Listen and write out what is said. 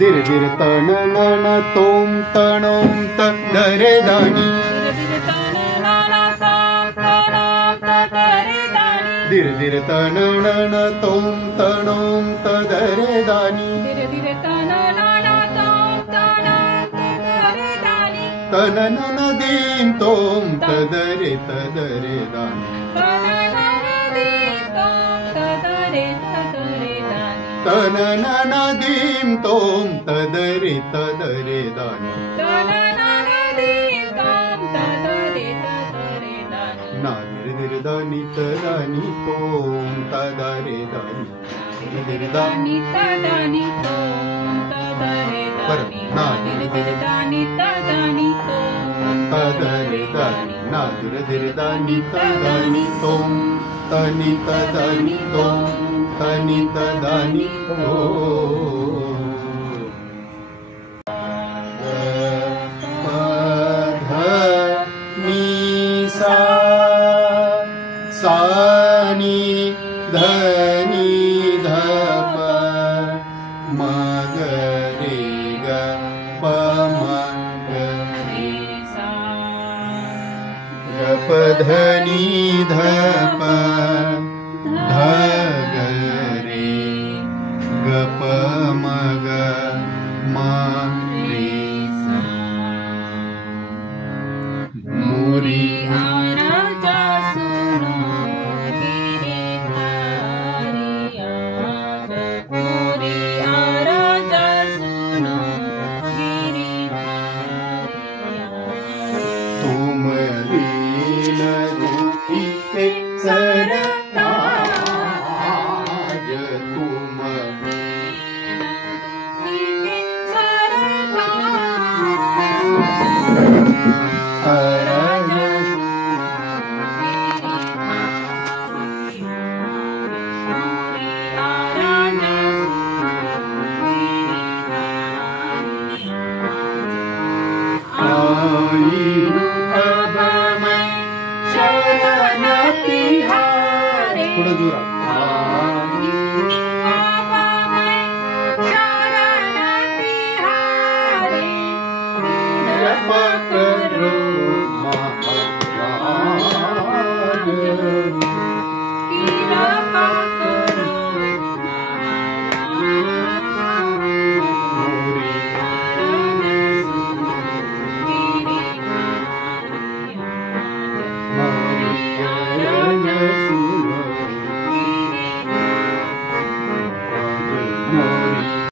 धीर धीर तन नन तोम तणोम त दरे दानी धीर धीर तन नन तोम तणोम त दरे दानी तन नन दीम तोम तदरे दानी तन नन दीम तोम तदरे दानी ना धीर धीर दानी तदानी तोम तदरे दानी धीर दानी तदानी तोम तदरे दानी ना धीर धीर दानी तदानी तोम तदरे दानी ना धीर धीर दानी तदानी तोम तनी तदानी तोम तनी तदानी तोम सानी धनी धप मगरे ग पमगरे गप धनी धप धगरे गप